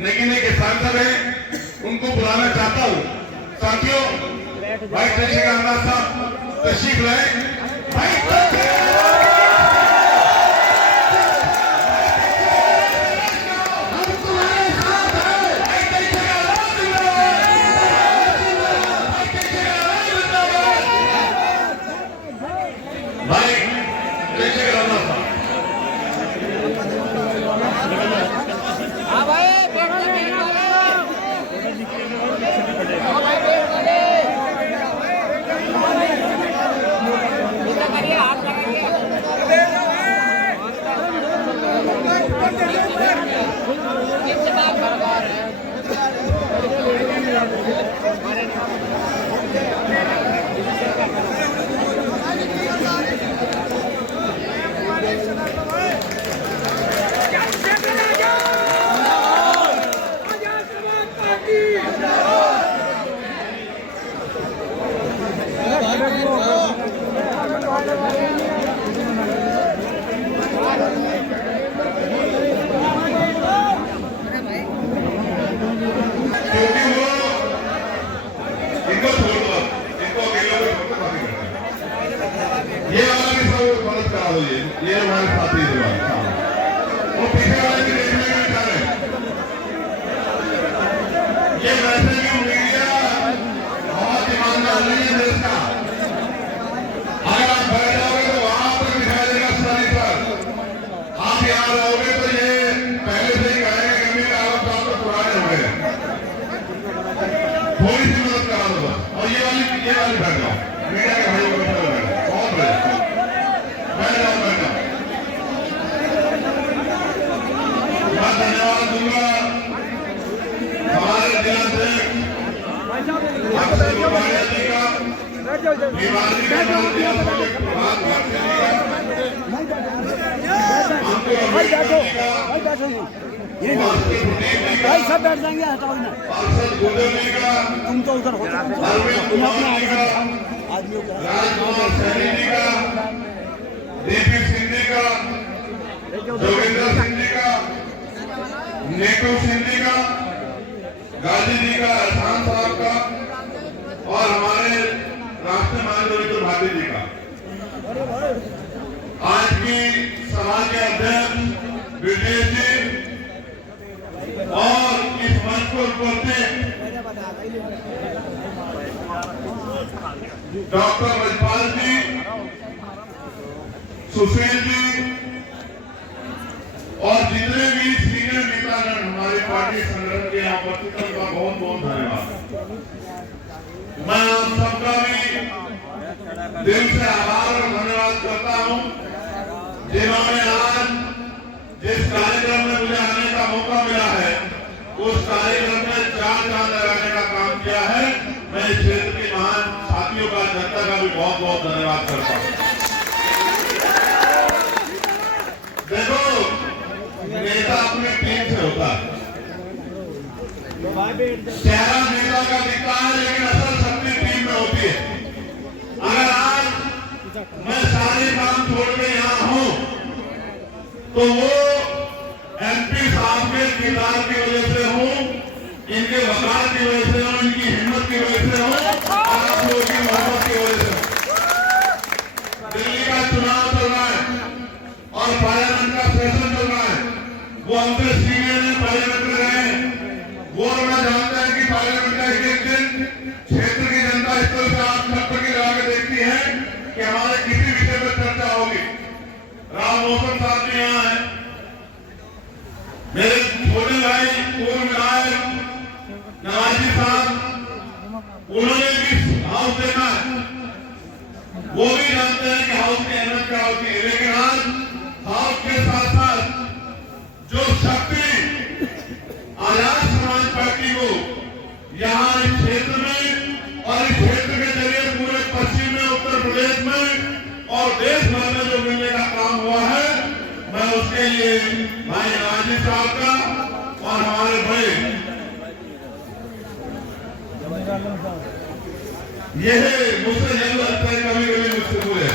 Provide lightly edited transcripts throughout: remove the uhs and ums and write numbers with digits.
नगीने के सांसद हैं, उनको बुलाना चाहता हूँ। साथियों, भाई चंद्रशेखर आजाद साहब तशरीफ लाए। भाई ये हमारे साथी वो पीछे वाले भी देखने में उठा रहे। ये वैसे भी मीडिया बहुत ईमानदार नहीं है देश का। अगर आप बैठ जाओगे तो वहां पर दिखाई देगा सही पर। आप यहाँ रहोगे तो ये पहले से ही कहेंगे कि आप तो पुराने हो गए। थोड़ी सी मदद करा दो बस। और ये वाली बैठ जाओ, मीडिया के भाई को बैठा हुआ बहुत बड़े बैठ जाओ। धन्यवाद दूंगा हमारे जिलाध्यक्ष जी का, भाई सब बैठ जाएंगे, हटाओ ना, तुम तो उधर हो आदमियों का, राजकुमार सैनी जी का, दीपी सिंह जी का, जोगिंदर सिंह जी का, नेटू सिंह जी का, गाजी जी का, अरसान साहब का और हमारे राष्ट्रीय महामंत्री भाटी जी का। आज की सभा के अध्यक्ष विजय जी और इस मंच को बोलते डॉक्टर रजपाल जी, सुशील जी और जितने भी सीनियर नेतागण हमारे पार्टी संगठन के यहाँ उपस्थित हैं, उनका बहुत बहुत धन्यवाद। मैं आप सबका भी दिल से आभार और धन्यवाद करता हूँ, जिन्होंने आज जिस कार्यक्रम में मुझे आने का मौका मिला है, उस कार्यक्रम में चार चांद लगाने का काम किया है। मैं इस क्षेत्र के महान साथियों का, जनता का भी बहुत बहुत धन्यवाद करता हूँ। देखो, नेता अपने टीम से होता है, चेहरा नेता का दिखता है, लेकिन असल शक्ति टीम में होती है। अगर आज मैं सारे काम छोड़ के यहाँ हूँ तो वो एमपी साहब के किरदार की वजह से हूँ, इनके वकार की वजह से हूँ, इनकी हिम्मत की वजह से हूँ, और आप लोगों की मोहब्बत की वजह से हूँ। दिल्ली का चुनाव चल रहा है और पार्लियामेंट का सेशन चल रहा है। वो हमसे सीनियर है, पार्लियामेंट में रहे, वो मैं जानता है कि पार्लियामेंट का एक दिन क्षेत्र की जनता इस तरह से आप टकटकी लगा के देखती है कि हमारे किसी विषय पर चर्चा होगी। राम मौसम साहब भी यहाँ है, मेरे छोटे भाई पूर्व विधायक नवाजी साहब, उन्होंने भी हाउस देखा है, वो भी जानते हैं कि हाउस की अहमियत क्या होती है। लेकिन आज हाउस के साथ साथ जो शक्ति आजाद समाज पार्टी को यहाँ इस क्षेत्र में और इस क्षेत्र के जरिए पूरे पश्चिम में, उत्तर प्रदेश में और देश भर में जो मिलने का काम हुआ है, मैं उसके लिए भाई राजी साहब का और हमारे भाई ये मुझसे जरूर लगता है, कभी कभी मुझसे हुए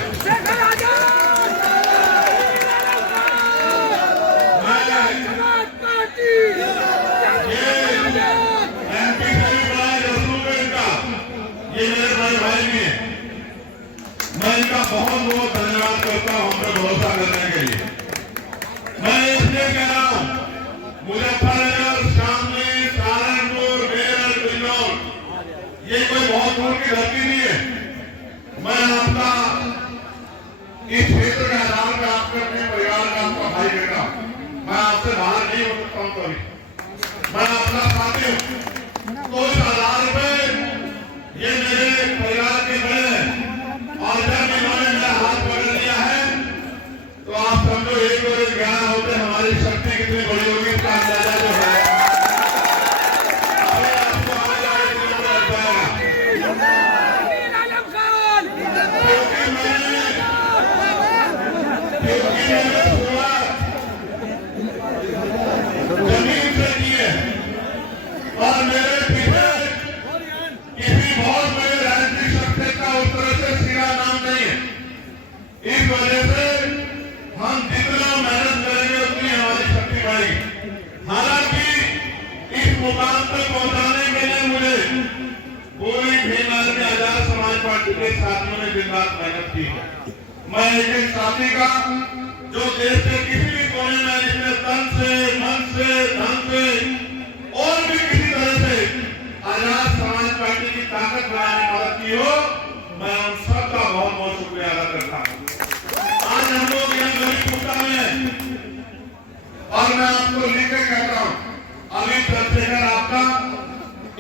ये करने के लिए। मैं इसलिए कह रहा हूं, मुजफ्फरनगर, शामली, सहारनपुर, मेरठ, बिजनौर ये कोई बहुत दूर की धरती नहीं है। मैं आपका इस क्षेत्र के आधार पर आपके अपने परिवार का आपका भाई बेटा, मैं आपसे बाहर नहीं हो सकता हूँ कभी, मैं आपका साथी हूँ। तो इस आधार पर ये मेरे परिवार के बड़े हैं और जब इन्होंने मेरा हाथ पकड़ लिया है तो आप समझो 1 और 1 11 होते हमारी शक्ति कितनी बड़ी होगी इसका अंदाजा जो है अभी आपको आने वाले दिनों में लग जाएगा। क्योंकि मैंने शुरुआत जमीन से की है और मेरे पीछे किसी बहुत बड़े राजनीतिक शख्सियत का उस तरह से सीधा नाम नहीं है। इस वजह से हम जितना मेहनत करेंगे उतनी हमारी शक्ति बढ़ेगी। हालांकि इस मुकाम तक पहुंचाने के लिए मुझे पूरी भीमनगर में आजाद समाज पार्टी के साथियों ने दिन रात मेहनत की है। मैं एक साथी का जो देश के किसी भी कोने में इसमें तन से, मन से, धन से और भी किसी तरह से आजाद समाज पार्टी की ताकत बढ़ाने में मदद की हो, मैं उन सबका बहुत बहुत शुक्रिया अदा करता हूँ। आज हम लोग यहाँ गरीब कुत्ता में हैं और मैं आपको लेकर कहता हूँ, अभी चंद्रशेखर आपका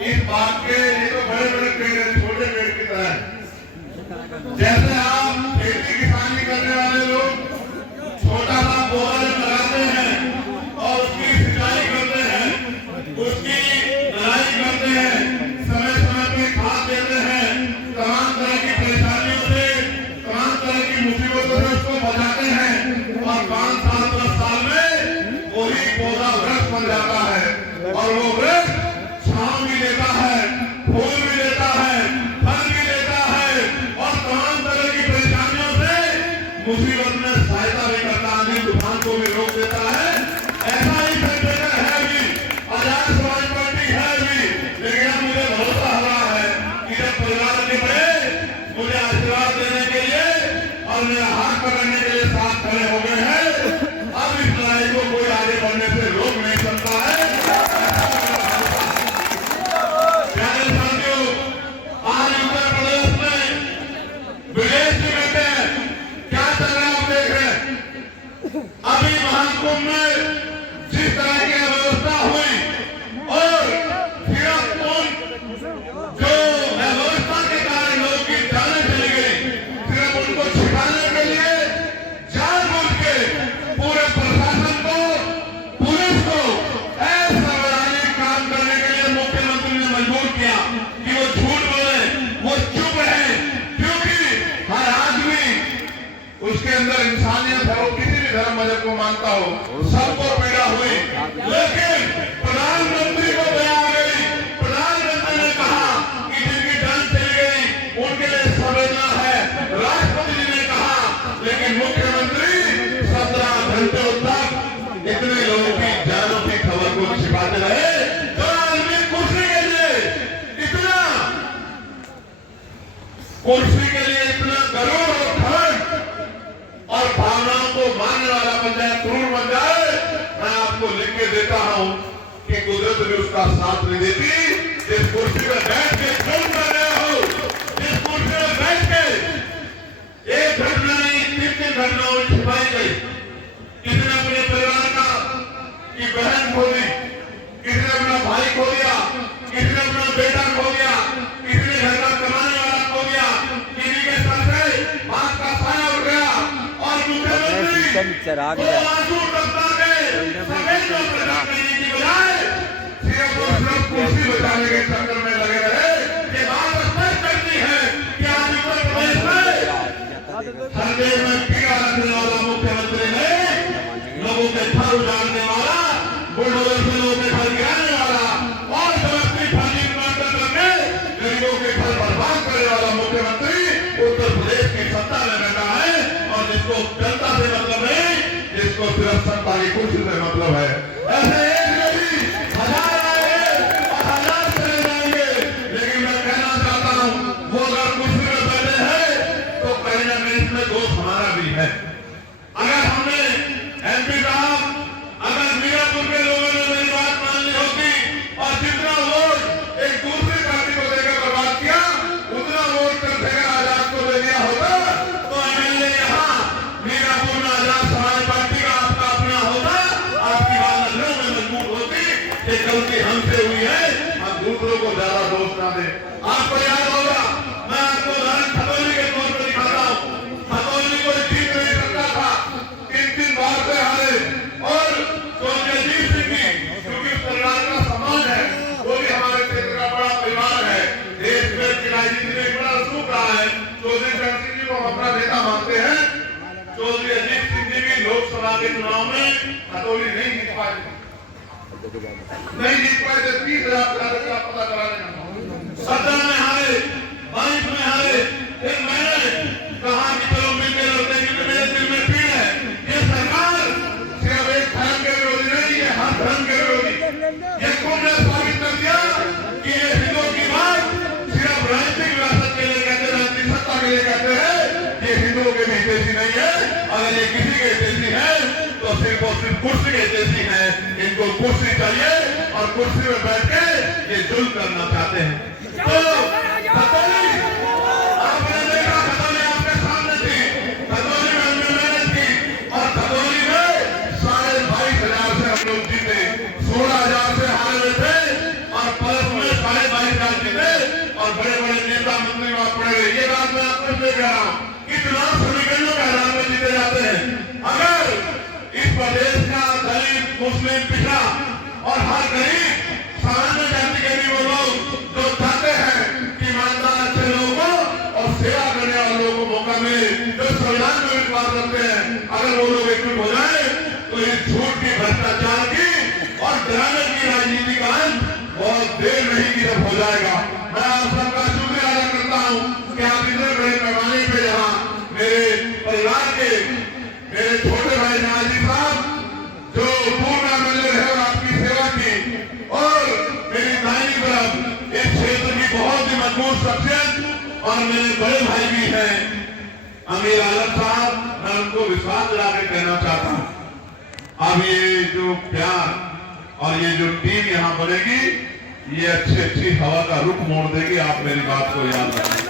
इस बात के ये तो बड़े बड़े पेड़ हैं, छोटे पेड़ की तरह है। जैसे आप खेती किसानी करने वाले लोग छोटा सा पौधा जब लगाते हैं और उसकी सिंचाई करते हैं, उसकी निराई करते हैं, समय समय पे खाद देते हैं, तमाम तरह की परेशानियों से, तमाम तरह की मुसीबतों से उसको बचाते हैं और 5 साल 10 साल में वही पौधा वृक्ष बन जाता है और वो वृक्ष छांव भी देता है, फूल भी देता है, फल भी देता है और तमाम तरह की परेशानियों से मुसीबत में सहायता भी करता है, तूफान को भी रोक देता है। ऐसा ही चंद्रशेखर है भी, आजाद समाज पार्टी है भी, लेकिन मुझे भरोसा हो रहा है कि जब परिवार के बड़े मुझे आशीर्वाद देने के लिए और मेरा हाथ पकड़ने के लिए साथ खड़े हो गए हैं, अब इस लड़ाई को कोई आगे बढ़ने से रोक नहीं सकता है। प्यारे साथियों, आज उत्तर प्रदेश में विदेश में बैठे क्या चल रहा है आप देख रहे हैं। अभी महाकुंभ में जिस तरह की व्यवस्था हुई और सिर्फ जो व्यवस्था के कारण लोगों की जानें चली गई, सिर्फ उनको छिपाने के लिए जानबूझ के पूरे प्रशासन को, पुलिस को असंवैधानिक काम करने के लिए मुख्यमंत्री ने मजबूर किया कि वो झूठ बोले, वो चुप रहे, क्योंकि हर आदमी उसके अंदर इंसानियत है, वो किसी भी धर्म मजहब को मानता हो, सबको पीड़ा हुई। लेकिन प्रधानमंत्री को दया आ गई। प्रधानमंत्री ने कहा कि जिनकी जान चली गई उनके लिए संवेदना है। राष्ट्रपति जी ने कहा, लेकिन मुख्यमंत्री 17 घंटों तक इतने लोगों की जानों की खबर को छिपाते रहे। जो आदमी कुर्सी के लिए इतना गरूर और घमंड और भावनाओं को मानने वाला बन जाए, क्रूर बन जाए, मैं आपको लिख के देता हूं कि कुदरत भी उसका साथ नहीं देती। जिस कुर्सी में बैठ के जुल्म कर रहे हो, जिस कुर्सी में बैठ के एक घटना नहीं 3 घटनाओं में छिपाई गई। किसी ने अपने परिवार का की बहन खो दी, किसी ने अपना भाई खो दिया, किसी ने अपना बेटा खो दिया, किसी ने घर का कमाने वाला खो दिया, किसी के सर से बात का साया उठ गया और मुख्यमंत्री आंसू टपका के सफेद को प्रदान करने की बजाय सिर्फ और सिर्फ कुर्सी बचाने के चक्कर में लगे रहे। ये बात स्पष्ट करती है कि आज उत्तर प्रदेश में हर देश में पीड़ा रखने वाला मुख्यमंत्री ने लोगों के घर उजाड़ने वाला, बुलडोजर से लोगों के घर गिराने वाला और जबरदस्ती फर्जी मानकर करके गरीबों के घर बर्बाद करने वाला मुख्यमंत्री उत्तर प्रदेश की सत्ता में बैठा है और जिसको जनता से मतलब नहीं, जिसको सिर्फ सत्ता ये गलती हमसे हुई है, हम दूसरों को ज्यादा दोष ना दें। आपको याद होगा, मैं आपको उदाहरण खतौली के तौर पर दिखाता हूँ। खतौली को जीत नहीं सकता था, 3 बार से हारे। और चौधरी अजीत सिंह जी, क्योंकि उस परिवार का सम्मान है, वो भी हमारे क्षेत्र का बड़ा परिवार है, देश में की राजनीति में बड़ा रसूख रहा है। चौधरी चरण सिंह जी को हम अपना नेता मानते हैं। चौधरी अजीत सिंह जी भी लोकसभा के चुनाव में खतौली नहीं जीत पाए थे, 30,000 का पता करा लेना। 17 में हारे, 22 में हारे। फिर मैंने कहा कि चलो मिलकर लड़ते हैं, क्योंकि मेरे दिल में पीड़ है। ये सरकार सिर्फ एक धर्म के विरोधी नहीं, ये हर धर्म के विरोधी। ये तुमने साबित कर दिया कि ये हिंदुओं की बात सिर्फ राजनीतिक विरासत के लिए कहते, राजनीतिक सत्ता के लिए कहते हैं। ये हिंदुओं के भी हितैषी नहीं है। अगर ये किसी के हितैषी है तो सिर्फ और सिर्फ कुर्सी के हितैषी है। इनको कुर्सी चाहिए और कुर्सी में बैठ के ये जुल्म करना चाहते हैं। तो खतौली, आपने देखा, खतौली आपके सामने थी। खतौली में हमने मेहनत की और खतौली में 22,500 से हम लोग जीते, 16,000 से हारे हुए थे और परस में 22,500 जीते और बड़े बड़े नेता मंत्री वहां पड़े हुए। ये बात मैं आपको कह रहा हूँ कि चुनाव समीकरणों के आधार पर जीते जाते हैं। अगर इस प्रदेश का दलित, मुस्लिम, पिछड़ा और हर गरीब सामान्य जाति के भी वो लोग जो चाहते हैं कि ईमानदार अच्छे लोगों को और सेवा करने वाले लोगों को मौका मिले, जो संविधान में विश्वास रखते हैं, अगर वो लोग एकजुट हो जाए तो इस झूठ की, भ्रष्टाचार की और डराने की राजनीति का अंत बहुत देर नहीं की जब हो जाएगा। मैं आप सबका शुक्रिया अदा करता हूँ कि आप इतने बड़े पैमाने पे यहाँ मेरे परिवार के मेरे छोटे भाई नाजी साहब जो पूर्ण एमएलए है और आपकी सेवा की, और मेरी दाहिनी तरफ इस क्षेत्र की बहुत ही मजबूत शख्सियत और मेरे बड़े भाई भी हैं अमीर आलम साहब, मैं उनको विश्वास दिला के कहना चाहता हूं, अब ये जो प्यार और ये जो टीम यहाँ बनेगी, ये अच्छी हवा का रुख मोड़ देगी। आप मेरी बात को याद रखें।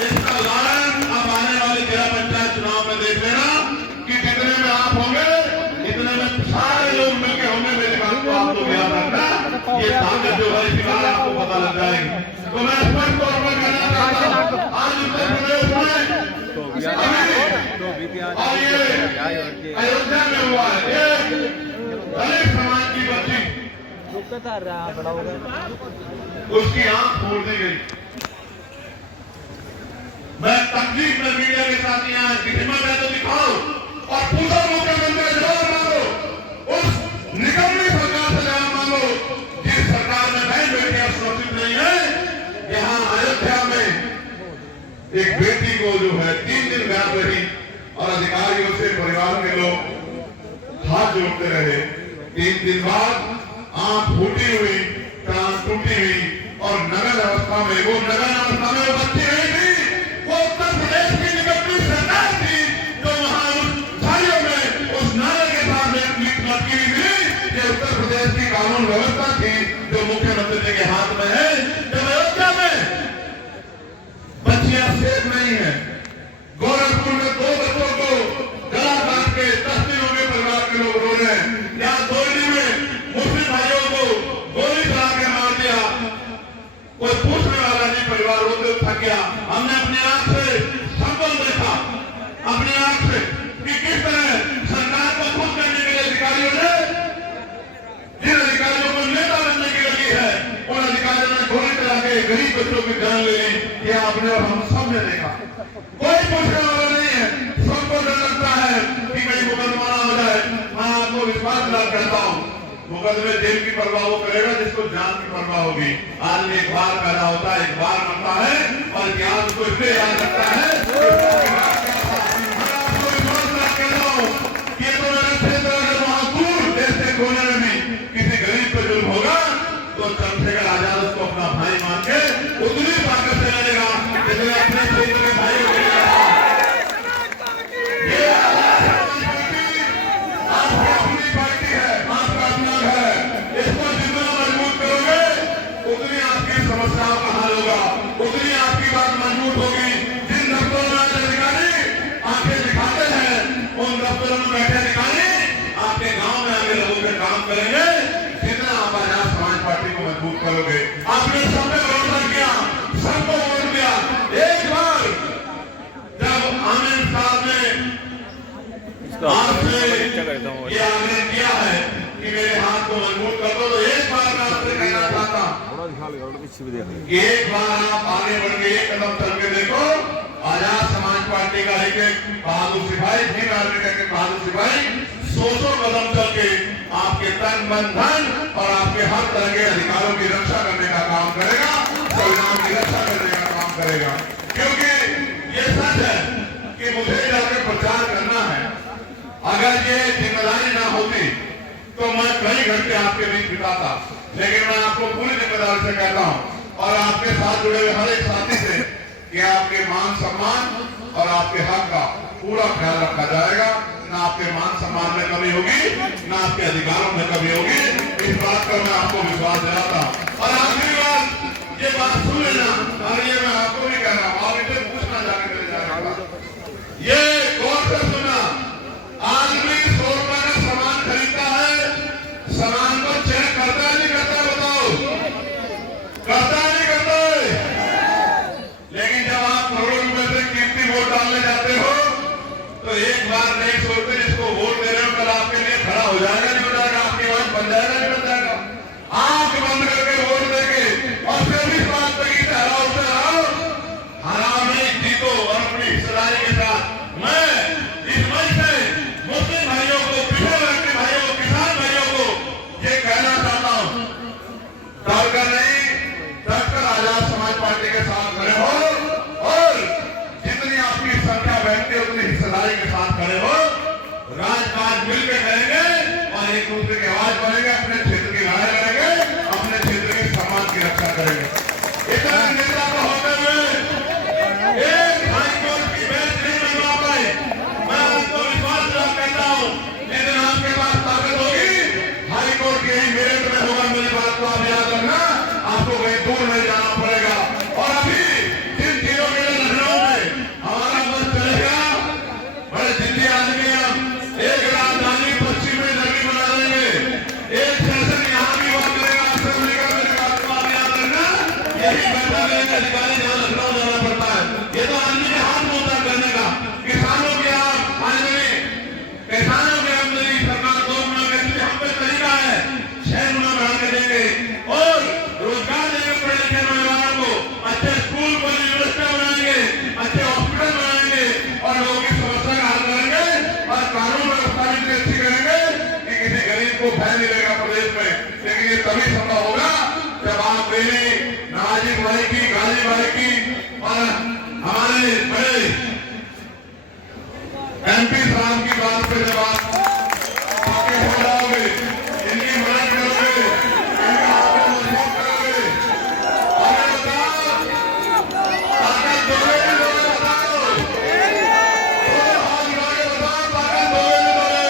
इसका उदाहरण अब आने वाले जिला पंचायत चुनाव में देख लेना कि जितने में आप होंगे, इतने में सारे लोग मिलकर होंगे। मेरी बात को आप लोग याद रखना, ये ताकत जो है इसी बार आपको पता लग जाएगी। तो मैं स्पष्ट तौर पर कहना चाहता हूँ, आज उत्तर प्रदेश में और ये अयोध्या में हुआ है, ये दलित समाज की बच्ची, उसकी आंख फोड़ दी गई। मैं तकलीफ में मीडिया के साथ यहाँ की हिम्मत है तो दिखाओ और पूछो, मुख्यमंत्री से जवाब मांगो, उस निकम्मी सरकार से जवाब मांगो जिस सरकार में बहन बेटियां सुरक्षित नहीं है। यहाँ अयोध्या में एक बेटी को जो है 3 दिन घर रही और अधिकारियों से परिवार के लोग हाथ जोड़ते रहे। 3 दिन बाद आंख फूटी हुई, कान टूटी हुई और नगद अवस्था में, वो नगद अवस्था में वो बच्ची नहीं थी, वो उत्तर प्रदेश की निकम्मी सरकार थी जो वहां उस झाड़ियों में उस नारे के साथ लटकी हुई थी। ये उत्तर प्रदेश की कानून व्यवस्था थी जो मुख्यमंत्री जी के हाथ में है। जब अयोध्या में बच्चियां सेफ नहीं है, गोरखपुर में 2 बच्चों को गला काट के 10 दिन हो गए परिवार के लोग रो रहे हैं। यहाँ दोरडी में मुस्लिम भाइयों को गोली चला के मार दिया, कोई पूछने वाला नहीं, परिवार रोते थक गया। हमने अपनी आंख से संबल देखा, अपनी आंख से कि किस तरह सरकार को खुश करने के लिए अधिकारियों ने, जिन अधिकारियों को नेता बनने की लगी है, उन अधिकारियों ने गोली चला के गरीब बच्चों की जान ले ली। ये आपने और हम सब ने देखा, कोई पूछने वाला नहीं है। सबको डर लगता है कि कहीं मुकदमा हो जाए। मैं आपको विश्वास दिला करता हूँ, मुकदमे जेल की परवाह वो करेगा जिसको जान की परवाह होगी। आदमी एक बार पैदा होता है, एक बार मरता है और इतिहास को इसलिए याद रखता है। मैं आपको विश्वास दिला कह रहा हूँ कि ये तो मेरे क्षेत्र है, वहां दूर देश के कोने में भी किसी गरीब पे जुल्म होगा तो चंद्रशेखर आजाद उसको अपना भाई मान के उतनी ताकत से लड़ेगा जितने अपने क्षेत्र के भाई हो गए। ये आपकी अपनी पार्टी है, आपका अपना है, इसको जितना मजबूत करोगे उतनी आपकी समस्याओं का हल होगा, उतनी आपकी बात मजबूत होगी। जिन दफ्तरों में आज अधिकारी आंखें दिखाते हैं, उन दफ्तरों में बैठे अधिकारी आपके गांव में आगे लोगों के काम करेंगे। आपसे ये आग्रह किया है कि मेरे हाथ को मजबूत कर दो। तो एक बार मैं आपसे कहना चाहता हूँ कि एक बार आप आगे बढ़ के एक कदम चल के देखो। आजाद समाज पार्टी का एक बहादुर सिपाही, भीम आर्मी का एक बहादुर सिपाही 100 कदम चल के आपके तन मन धन और आपके हर तरह के अधिकारों की रक्षा करने का काम करेगा, संविधान की रक्षा करने का काम करेगा। क्योंकि ये सच है कि मुझे जाकर प्रचार करना है। अगर ये जिम्मेदारी ना होती तो मैं कई घंटे आपके बीच बिताता, लेकिन मैं आपको पूरी जिम्मेदारी से कहता हूँ और आपके साथ जुड़े हुए हर एक साथी से कि आपके मान सम्मान और आपके हक का पूरा ख्याल रखा जाएगा। ना आपके मान सम्मान में कमी होगी, ना आपके अधिकारों में कमी होगी। इस बात पर मैं आपको विश्वास दिलाता हूँ। और आखिरी बात, ये बात सुन लेना, और ये मैं आपको भी कह रहा हूँ, आप इसे पूछना जाके मेरे जाएगा। ये गौर से सुना, आदमी 100 रुपए का सामान खरीदता है, सामान को चेक करता है नहीं करता, बताओ? करता है नहीं करता? लेकिन जब आप करोड़ों रुपए से कीमती वोट डालने जाते हो तो एक बार नहीं सोचते जिसको वोट दे रहे हो कल आपके लिए खड़ा हो जाएगा नहीं हो जाएगा, आपकी बात बन जाएगा नहीं बन जाएगा। आंख बंद करके वोट देके और फिर भी बात पे की हराओ से हराओ में जीतो और अपनी हिस्सेदारी के साथ मैं इस मंच से मुस्लिम भाइयों को, पिछड़े वर्ग के भाइयों को, किसान भाइयों को ये कहना चाहता हूँ, डरकर नहीं डरकर आजाद समाज पार्टी के साथ खड़े हो और जितनी आपकी संख्या बैठती है उतनी हिस्सेदारी के साथ खड़े हो। राजकाज मिलकर करेंगे और एक दूसरे की आवाज बनेंगे, अपने क्षेत्र की लड़ाई लड़ेंगे, अपने क्षेत्र के सम्मान की रक्षा करेंगे। इतना नेता को होते हुए एक हाईकोर्ट की बेंच नहीं बनवा पाए। मैं आपको विश्वास कहता हूँ, लेकिन आपके पास ताकत होगी, हाईकोर्ट के ही मेरिट में होगा। मेरी बात को आप याद रखना, आपको कहीं दूर नहीं जाना पड़ेगा। और अभी जिन चीजों के लिए लखनऊ में हमारा बस चलेगा, बड़े जिद्दी आदमी हम, एक राजधानी पश्चिम में नगरी बना देंगे, एक सेशन यहाँ भी हुआ करेगा असेंबली का। मेरी बात को आप याद रखना, यही बैठा लेंगे अधिकारी जहाँ लखनऊ जाना पड़ता है। ये तो आदमी के हाथ में होता करने का। किसानों की आमदनी, किसानों की आमदनी सरकार 2 गुना करती है, हम पे तरीका है 6 गुना बढ़ा के देंगे और रोजगार देंगे पढ़े लिखे नौजवानों को, अच्छे स्कूल को यूनिवर्सिटियां बनाएंगे, अच्छे हॉस्पिटल बनाएंगे और लोगों की समस्या का हल करेंगे और कानून व्यवस्था भी अच्छी करेंगे कि किसी गरीब को भय नहीं रहेगा प्रदेश में। लेकिन ये तभी संभव होगा जब आप मेरी नाजिब भाई की, गाजी भाई की और हमारे बड़े MP साहब की बात पे जब आप आगे हो जाओगे, इनकी मदद करोगे, इनका हाथ मजबूत करोगे, हमें बताओ ताकत दोगे नहीं दोगे, बताओ हाथ उठाके बताओ ताकत दोगे नहीं दोगे।